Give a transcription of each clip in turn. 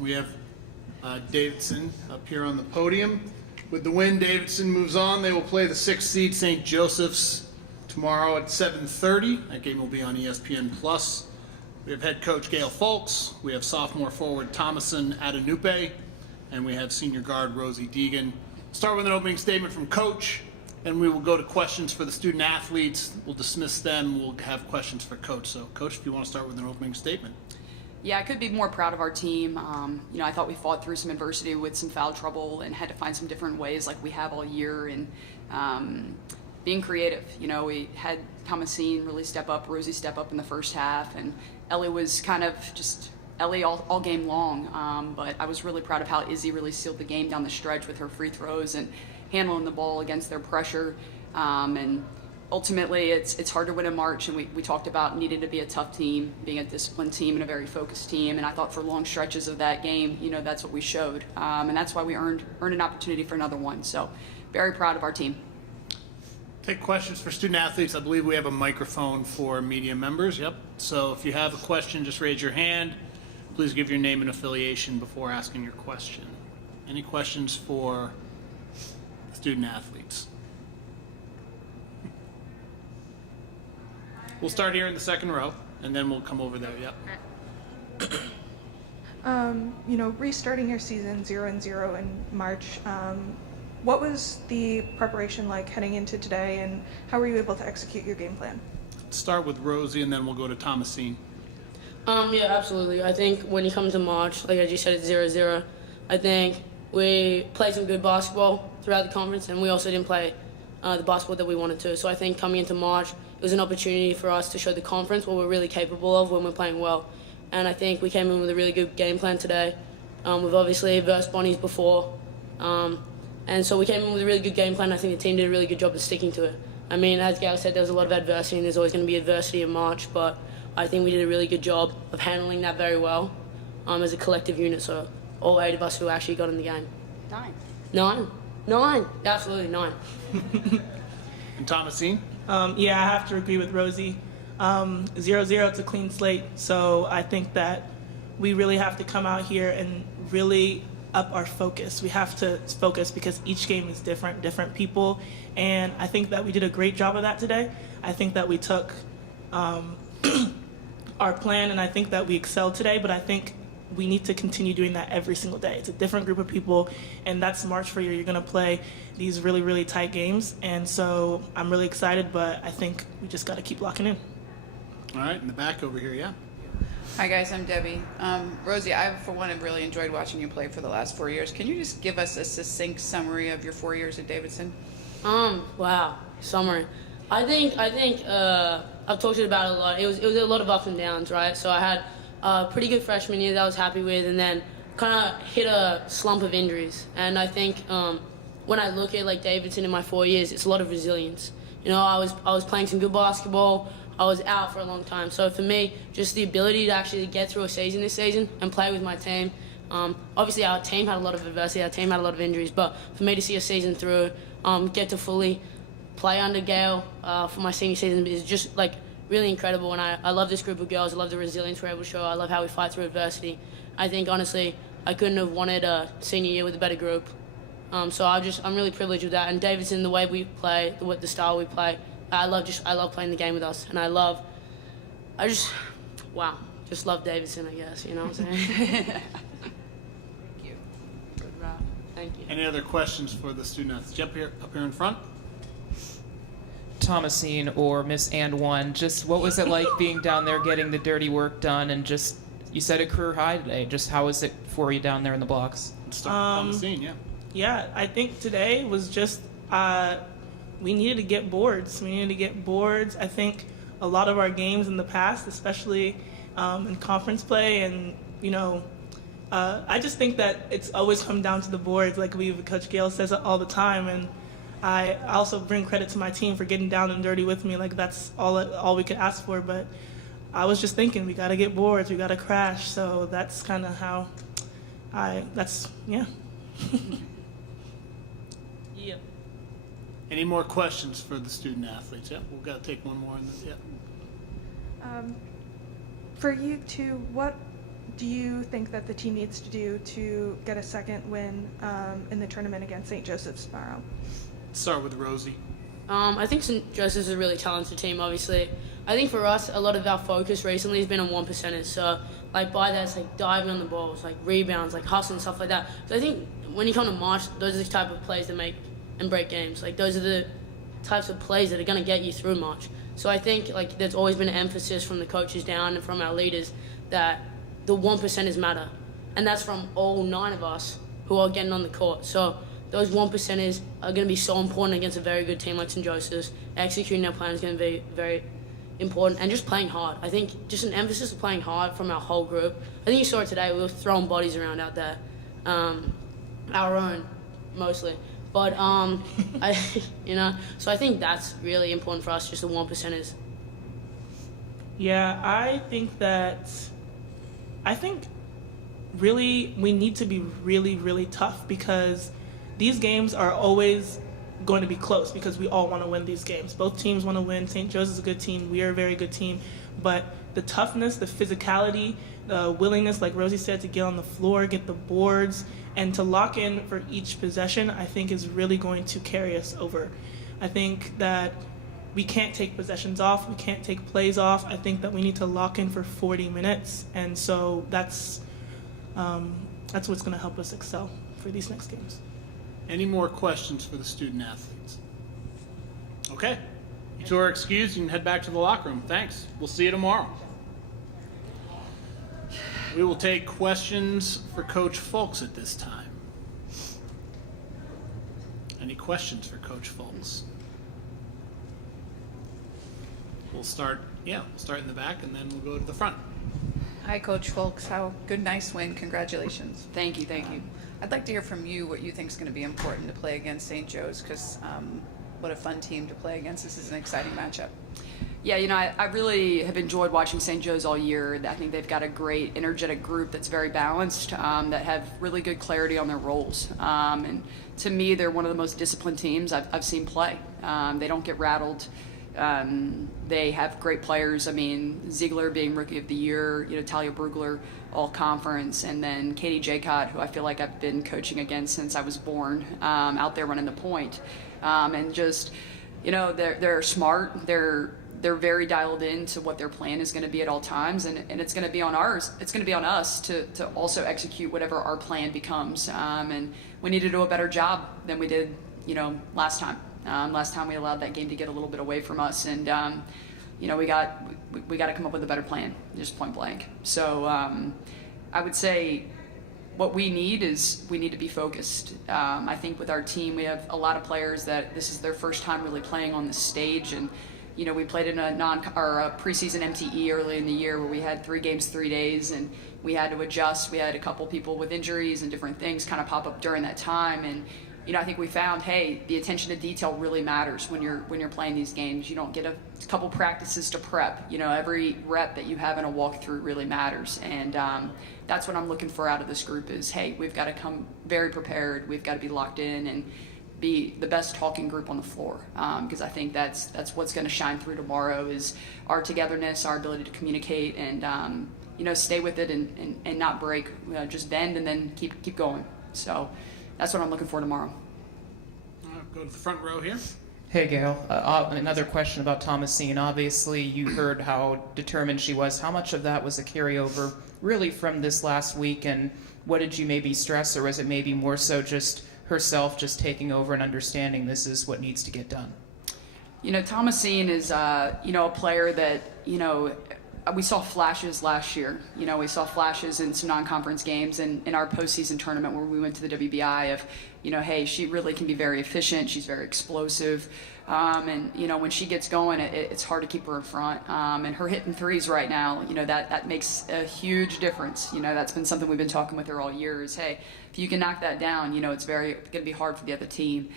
We have Davidson up here on the podium. With the win, Davidson moves on. They will play the 6th seed St. Joseph's tomorrow at 7:30. That game will be on ESPN+. We have head coach Gail Folks. We have sophomore forward Thomason Adenupe. And we have senior guard Rosie Deegan. Start with an opening statement from Coach, and we will go to questions for the student athletes. We'll dismiss them. We'll have questions for Coach. So, Coach, if you want to start with an opening statement. Yeah, I could be more proud of our team. I thought we fought through some adversity with some foul trouble and had to find some different ways like we have all year, and being creative. We had Thomasine really step up, Rosie step up in the first half, and Ellie was kind of just Ellie all game long. But I was really proud of how Izzy really sealed the game down the stretch with her free throws and handling the ball against their pressure. And ultimately, it's hard to win in March, and we talked about needing to be a tough team, being a disciplined team and a very focused team. And I thought for long stretches of that game, that's what we showed, and that's why we earned an opportunity for another one. So, very proud of our team. Take questions for student athletes. I believe we have a microphone for media members. Yep. So if you have a question, just raise your hand. Please give your name and affiliation before asking your question. Any questions for student athletes? We'll start here in the second row, and then we'll come over there. Yep. Restarting your season 0-0 in March, what was the preparation like heading into today, and how were you able to execute your game plan? Start with Rosie, and then we'll go to Thomasine. Yeah, absolutely. I think when you come to March, like as you said, it's 0-0. I think we played some good basketball throughout the conference, and we also didn't play the basketball that we wanted to. So I think coming into March, it was an opportunity for us to show the conference what we're really capable of when we're playing well. And I think we came in with a really good game plan today. We've obviously versed Bonnies before. And so we came in with a really good game plan. I think the team did a really good job of sticking to it. I mean, as Gail said, there was a lot of adversity, and there's always going to be adversity in March, but I think we did a really good job of handling that very well as a collective unit. So all 8 of us who actually got in the game. 9. Absolutely 9. And Thomasine? Yeah, I have to agree with Rosie. 0-0, it's a clean slate. So I think that we really have to come out here and really up our focus. We have to focus because each game is different people. And I think that we did a great job of that today. I think that we took our plan, and I think that we excelled today, but I think we need to continue doing that every single day. It's a different group of people, and that's March for you. You're going to play these really, really tight games, and so I'm really excited, but I think we just got to keep locking in. All right, in the back over here, yeah. Hi guys, I'm Debbie. Rosie, I for one have really enjoyed watching you play for the last 4 years. Can you just give us a succinct summary of your 4 years at Davidson? Wow, summary. I think I've talked about it a lot. It was a lot of ups and downs, right? So I had a pretty good freshman year that I was happy with, and then kind of hit a slump of injuries. And I think when I look at like Davidson in my 4 years, it's a lot of resilience. I was playing some good basketball. I was out for a long time. So for me, just the ability to actually get through a season this season and play with my team. Obviously, our team had a lot of adversity. Our team had a lot of injuries. But for me to see a season through, get to fully play under Gail for my senior season is just like really incredible. And I love this group of girls. I love the resilience we're able to show. I love how we fight through adversity. I think, honestly, I couldn't have wanted a senior year with a better group. So I'm really privileged with that. And Davidson, the way we play, the style we play, I love playing the game with us, and just love Davidson, I guess, you know what I'm saying? Thank you. Thank you. Any other questions for the student athletes? Up here in front. Thomasine or Miss And One, just what was it like being down there getting the dirty work done, and just, you said a career high today, just how was it for you down there in the blocks? Let's start with Thomasine, yeah. Yeah, I think today was just we needed to get boards. I think a lot of our games in the past, especially in conference play, and I just think that it's always come down to the boards. Like Coach Gail says it all the time, and I also bring credit to my team for getting down and dirty with me. Like that's all we could ask for. But I was just thinking we got to get boards, we got to crash. So that's kind of how yeah. Yeah. Any more questions for the student athletes? Yeah, we've got to take one more on this. Yeah. For you two, what do you think that the team needs to do to get a second win in the tournament against St. Joseph's tomorrow? Start with Rosie. I think St. Joseph's is a really talented team, obviously. I think for us, a lot of our focus recently has been on 1%ers. So, like, by that, it's like diving on the balls, like rebounds, like hustling, stuff like that. So I think when you come to March, those are the type of plays that make and break games. Like, those are the types of plays that are going to get you through March. So I think, like, there's always been an emphasis from the coaches down and from our leaders that the 1%ers matter. And that's from all 9 of us who are getting on the court. So those 1%ers are going to be so important against a very good team like St. Joseph's. Executing our plan is going to be very important, and just playing hard. I think just an emphasis of playing hard from our whole group. I think you saw it today. We were throwing bodies around out there, our own mostly. But so I think that's really important for us. Just the 1%ers. Yeah, I think really we need to be really, really tough, because these games are always going to be close because we all want to win these games. Both teams want to win. St. Joe's is a good team. We are a very good team. But the toughness, the physicality, the willingness, like Rosie said, to get on the floor, get the boards, and to lock in for each possession, I think is really going to carry us over. I think that we can't take possessions off. We can't take plays off. I think that we need to lock in for 40 minutes. And so that's what's going to help us excel for these next games. Any more questions for the student athletes? Okay. You two are excused. You can head back to the locker room. Thanks. We'll see you tomorrow. We will take questions for Coach Fulks at this time. Any questions for Coach Fulks? We'll start in the back, and then we'll go to the front. Hi, Coach Folks. Nice win. Congratulations. Thank you. I'd like to hear from you what you think is going to be important to play against St. Joe's, because what a fun team to play against. This is an exciting matchup. Yeah, I really have enjoyed watching St. Joe's all year. I think they've got a great, energetic group that's very balanced, that have really good clarity on their roles. And to me, they're one of the most disciplined teams I've seen play. They don't get rattled. They have great players. I mean, Ziegler being Rookie of the Year, Talia Brugler, all conference, and then Katie Jaycott, who I feel like I've been coaching against since I was born, out there running the point. And just, they're smart. They're very dialed into what their plan is going to be at all times, and it's going to be on ours. It's going to be on us to also execute whatever our plan becomes. And we need to do a better job than we did, last time. Last time we allowed that game to get a little bit away from us, and we got to come up with a better plan, just point blank. So I would say what we need to be focused. I think with our team, we have a lot of players that this is their first time really playing on the stage, and we played in a preseason MTE early in the year where we had 3 games, 3 days, and we had to adjust. We had a couple people with injuries and different things kind of pop up during that time, and I think we found, hey, the attention to detail really matters when you're playing these games. You don't get a couple practices to prep. Every rep that you have in a walkthrough really matters, and that's what I'm looking for out of this group is, hey, we've got to come very prepared. We've got to be locked in and be the best talking group on the floor, because I think that's what's going to shine through tomorrow is our togetherness, our ability to communicate, and stay with it and not break. Just bend and then keep going. So that's what I'm looking for tomorrow. Go to the front row here. Hey, Gail. Another question about Thomasine. Obviously, you heard how determined she was. How much of that was a carryover really from this last week, and what did you maybe stress, or was it maybe more so just herself just taking over and understanding this is what needs to get done? Thomasine is, a player that, we saw flashes last year. We saw flashes in some non-conference games and in our postseason tournament where we went to the WBI of, hey, she really can be very efficient. She's very explosive. And, when she gets going, it's hard to keep her in front. And her hitting threes right now, that makes a huge difference. That's been something we've been talking with her all year is, hey, if you can knock that down, it's going to be hard for the other team.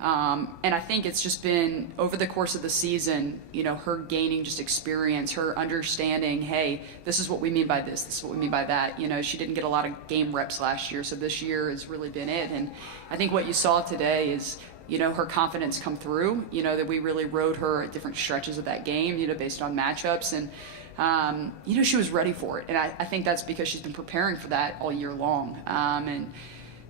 And I think it's just been over the course of the season, her gaining just experience, her understanding, hey, this is what we mean by this is what we mean by that. She didn't get a lot of game reps last year, so this year has really been it. And I think what you saw today is her confidence come through, that we really rode her at different stretches of that game, based on matchups. And, she was ready for it. And I think that's because she's been preparing for that all year long.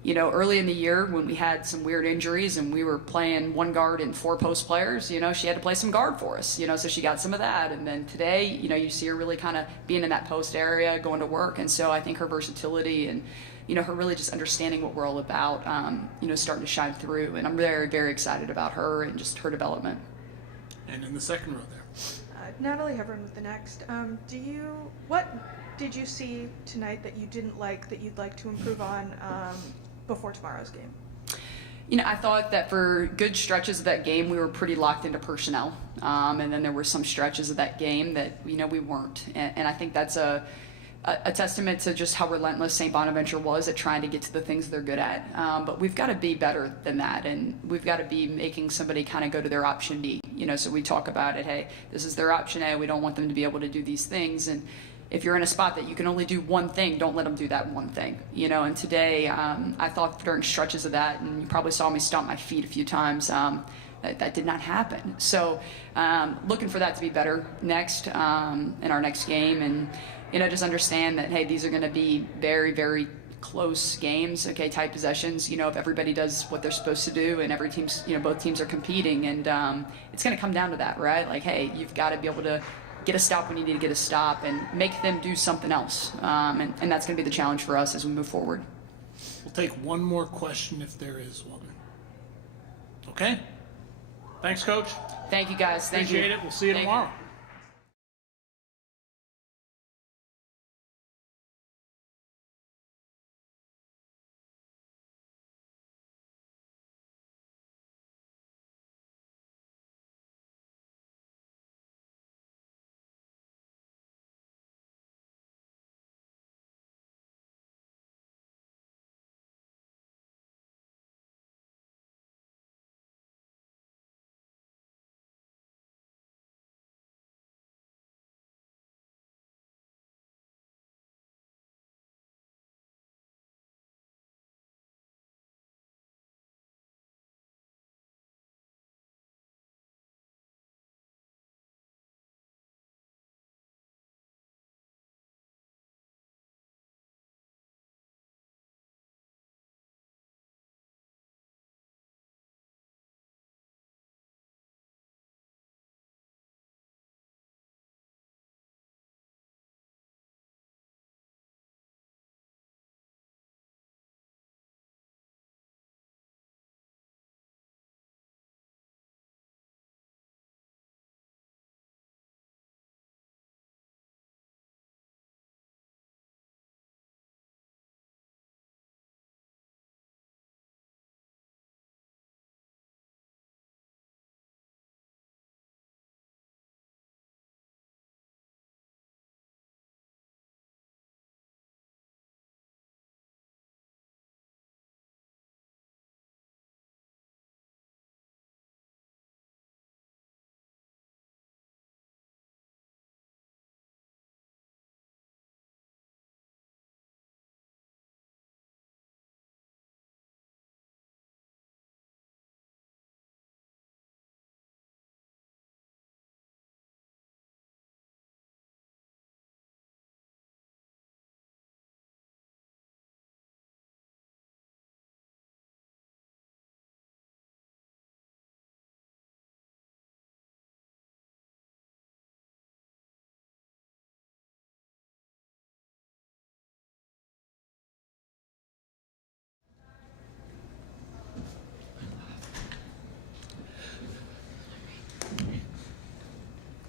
Early in the year when we had some weird injuries and we were playing one guard and 4 post players, she had to play some guard for us, so she got some of that. And then today, you see her really kind of being in that post area, going to work. And so I think her versatility and, her really just understanding what we're all about, starting to shine through. And I'm very, very excited about her and just her development. And in the second row there. Natalie Hebron with the next. What did you see tonight that you didn't like that you'd like to improve on before tomorrow's game? I thought that for good stretches of that game, we were pretty locked into personnel. And then there were some stretches of that game that, we weren't. And I think that's a testament to just how relentless St. Bonaventure was at trying to get to the things they're good at. But we've got to be better than that. And we've got to be making somebody kind of go to their option B. So we talk about it, hey, this is their option A. We don't want them to be able to do these things. And if you're in a spot that you can only do one thing, don't let them do that one thing. And today, I thought during stretches of that, and you probably saw me stomp my feet a few times, that did not happen. So looking for that to be better next in our next game. And, just understand that, hey, these are going to be very, very close games, okay, tight possessions, if everybody does what they're supposed to do and every team's, both teams are competing. And it's going to come down to that, right? Like, hey, you've got to be able to get a stop when you need to get a stop and make them do something else. And that's going to be the challenge for us as we move forward. We'll take one more question if there is one. Okay? Thanks, Coach. Thank you, guys. Thank you. Appreciate it. We'll see you Thank tomorrow.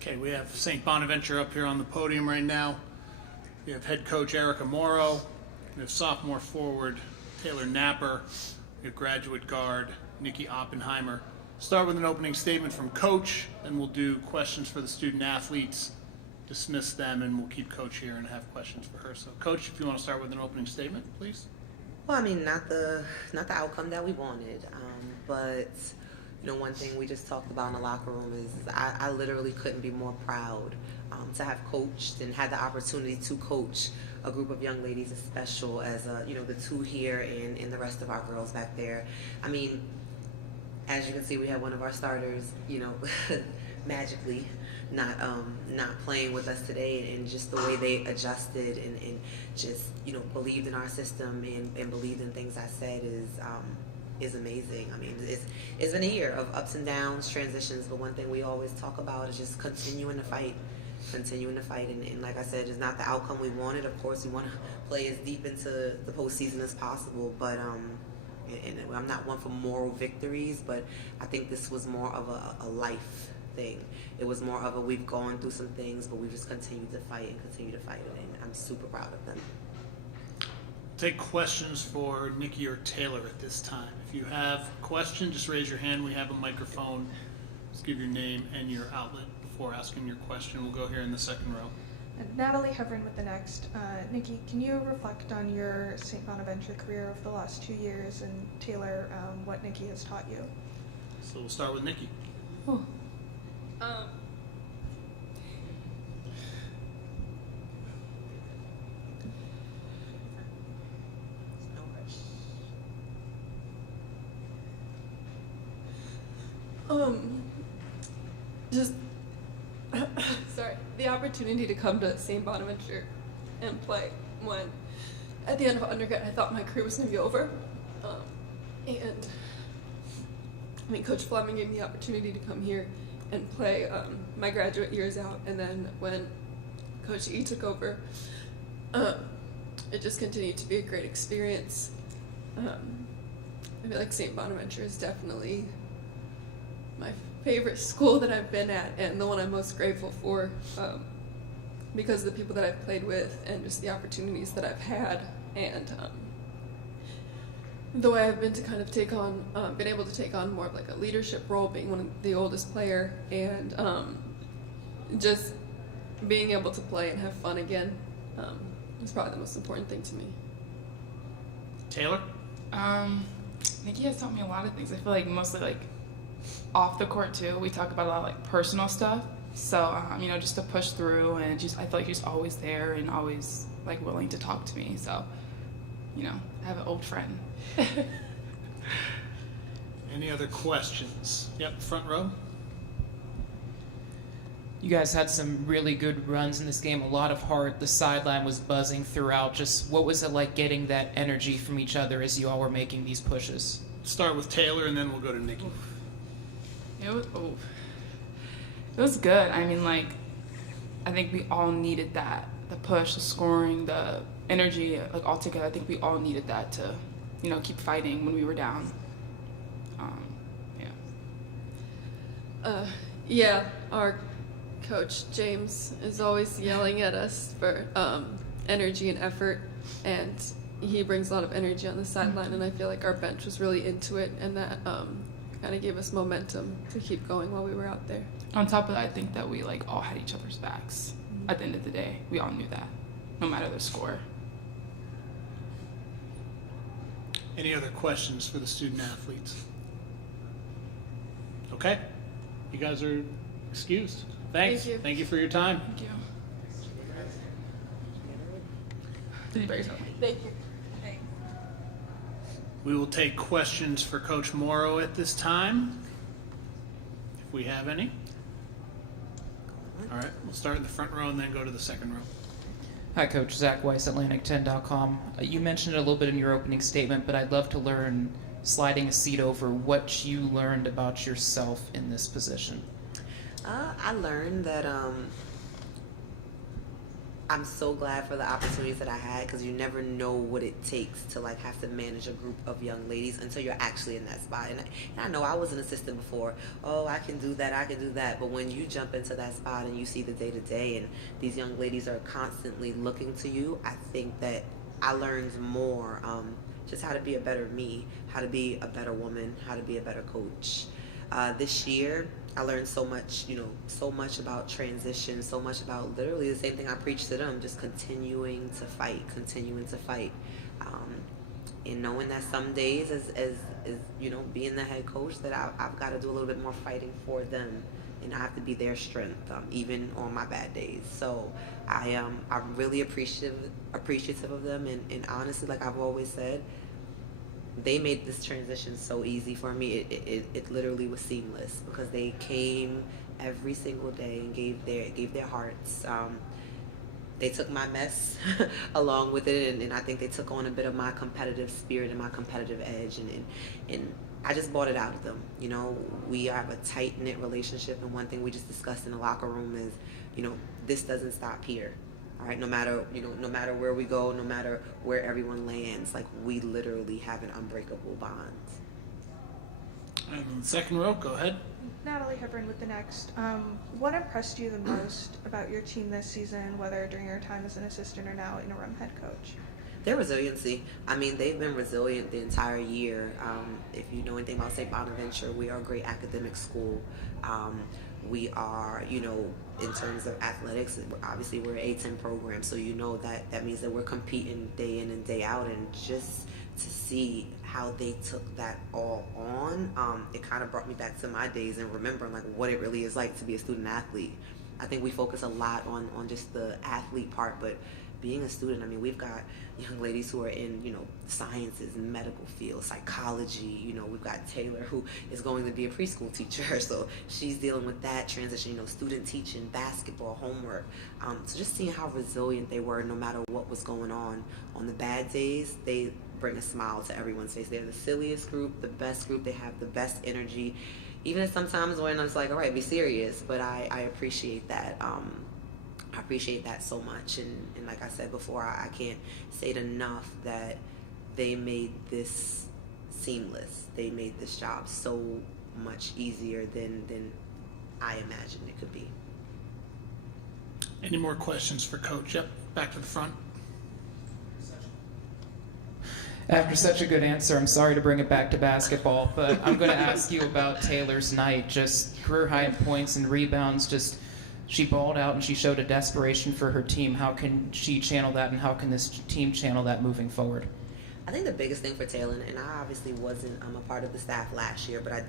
Okay, we have St. Bonaventure up here on the podium right now. We have head coach Erica Morrow. We have sophomore forward Taylor Napper. We have graduate guard Nikki Oppenheimer. Start with an opening statement from Coach, and we'll do questions for the student athletes, dismiss them, and we'll keep Coach here and have questions for her. So, Coach, if you want to start with an opening statement, please. Well, I mean, not the outcome that we wanted, but one thing we just talked about in the locker room is I literally couldn't be more proud to have coached and had the opportunity to coach a group of young ladies as special as the two here and the rest of our girls back there. I mean, as you can see, we have one of our starters, magically not playing with us today, and just the way they adjusted and just believed in our system and believed in things I said is amazing. I mean, it's been a year of ups and downs, transitions, but one thing we always talk about is just continuing to fight, and like I said, it's not the outcome we wanted. Of course, we want to play as deep into the postseason as possible, but and I'm not one for moral victories, but I think this was more of a life thing. It was more of a, we've gone through some things, but we've just continued to fight, and I'm super proud of them. Take questions for Nikki or Taylor at this time. If you have a question, just raise your hand. We have a microphone. Just give your name and your outlet before asking your question. We'll go here in the second row. And Natalie Heverin with the next. Nikki, can you reflect on your St. Bonaventure career over the last 2 years, and Taylor, what Nikki has taught you? So we'll start with Nikki. Just sorry, the opportunity to come to St. Bonaventure and play when at the end of undergrad I thought my career was going to be over, and I mean Coach Fleming gave me the opportunity to come here and play my graduate years out, and then when Coach E took over, it just continued to be a great experience. I feel like St. Bonaventure is definitely my favorite school that I've been at, and the one I'm most grateful for, because of the people that I've played with and just the opportunities that I've had, and the way I've been to kind of take on, been able to take on more of like a leadership role, being one of the oldest player, and just being able to play and have fun again is probably the most important thing to me. Taylor? Nikki has taught me a lot of things. I feel like mostly like off the court too. We talk about a lot of like personal stuff. So just to push through, and just I feel like she's always there and always like willing to talk to me. So, I have an old friend. Any other questions? Yep, front row. You guys had some really good runs in this game, a lot of heart. The sideline was buzzing throughout. Just what was it like getting that energy from each other as you all were making these pushes? Start with Taylor, and then we'll go to Nikki. It was good. I mean, like, I think we all needed that. The push, the scoring, the energy, like, all together. I think we all needed that to, keep fighting when we were down. Yeah, our coach, James, is always yelling at us for energy and effort, and he brings a lot of energy on the sideline, and I feel like our bench was really into it, and that kind of gave us momentum to keep going while we were out there. On top of that, I think that we like all had each other's backs. At the end of the day, we all knew that, no matter the score. Any other questions for the student athletes? Okay, you guys are excused. Thanks. Thank you. Thank you for your time. Thank you. Thank you. We will take questions for Coach Morrow at this time, if we have any. All right, we'll start in the front row and then go to the second row. Hi, Coach. Zach Weiss, Atlantic10.com. You mentioned it a little bit in your opening statement, but I'd love to learn, sliding a seat over, what you learned about yourself in this position. I learned that I'm so glad for the opportunities that I had, because you never know what it takes to like have to manage a group of young ladies until you're actually in that spot. And I know I was an assistant before. Oh, I can do that. But when you jump into that spot and you see the day-to-day, and these young ladies are constantly looking to you, I think that I learned more, just how to be a better me, how to be a better woman, how to be a better coach. This year, I learned so much, so much about transition, so much about literally the same thing I preach to them, just continuing to fight. And knowing that some days as being the head coach, that I've got to do a little bit more fighting for them, and I have to be their strength, even on my bad days. So I'm really appreciative of them, and honestly, like I've always said, they made this transition so easy for me. It literally was seamless because they came every single day and gave their hearts. They took my mess along with it, and I think they took on a bit of my competitive spirit and my competitive edge, and I just bought it out of them. You know, we have a tight-knit relationship, and one thing we just discussed in the locker room is, you know, this doesn't stop here. All right, no matter where we go, no matter where everyone lands, like, we literally have an unbreakable bond. And in the second row, go ahead. Natalie Hebron with the Next. What impressed you the most about your team this season, whether during your time as an assistant or now interim head coach? Their resiliency. I mean, they've been resilient the entire year. If you know anything about St. Bonaventure, we are a great academic school. We are, you know, in terms of athletics, obviously we're an A-10 program, so you know that means that we're competing day in and day out, and just to see how they took that all on, it kind of brought me back to my days and remembering like what it really is like to be a student athlete. I think we focus a lot on just the athlete part, but being a student, I mean, we've got young ladies who are in, you know, sciences and medical field, psychology. You know, we've got Taylor who is going to be a preschool teacher, so she's dealing with that transition, you know, student teaching, basketball, homework. So just seeing how resilient they were no matter what was going on the bad days, they bring a smile to everyone's face. They're the silliest group, the best group. They have the best energy. Even sometimes when I'm like, all right, be serious, but I appreciate that. I appreciate that so much, and like I said before, I can't say it enough that they made this seamless. They made this job so much easier than I imagined it could be. Any more questions for Coach? Yep, back to the front. After such a good answer, I'm sorry to bring it back to basketball, but I'm going to ask you about Taylor's night. Just career high in points and rebounds. Just she balled out and she showed a desperation for her team. How can she channel that, and how can this team channel that moving forward? I think the biggest thing for Taylor, and I obviously wasn't a part of the staff last year, but I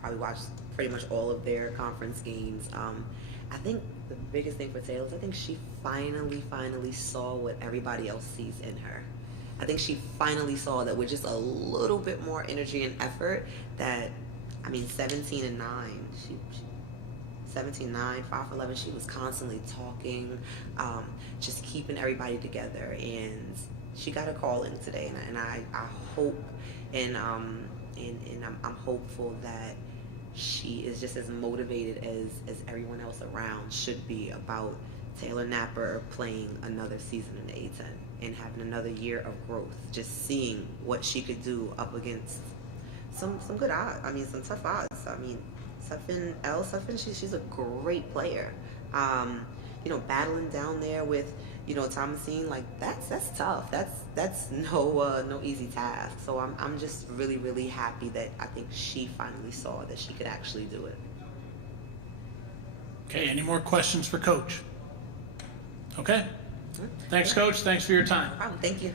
probably watched pretty much all of their conference games. I think the biggest thing for Taylor is I think she finally saw what everybody else sees in her. I think she finally saw that with just a little bit more energy and effort that, I mean, 17-9, 17-9, 5'11", she was constantly talking, just keeping everybody together, and she got a call in today, and I hope, and I'm hopeful that she is just as motivated as everyone else around should be about Taylor Napper playing another season in the A-10 and having another year of growth, just seeing what she could do up against some good odds. I mean, some tough odds. I mean, Suffin, she's a great player. You know, battling down there with, you know, Thomasine, like that's tough. That's no easy task. So I'm just really happy that I think she finally saw that she could actually do it. Okay, any more questions for Coach? Okay. Thanks, Coach. Thanks for your time. No problem. Thank you.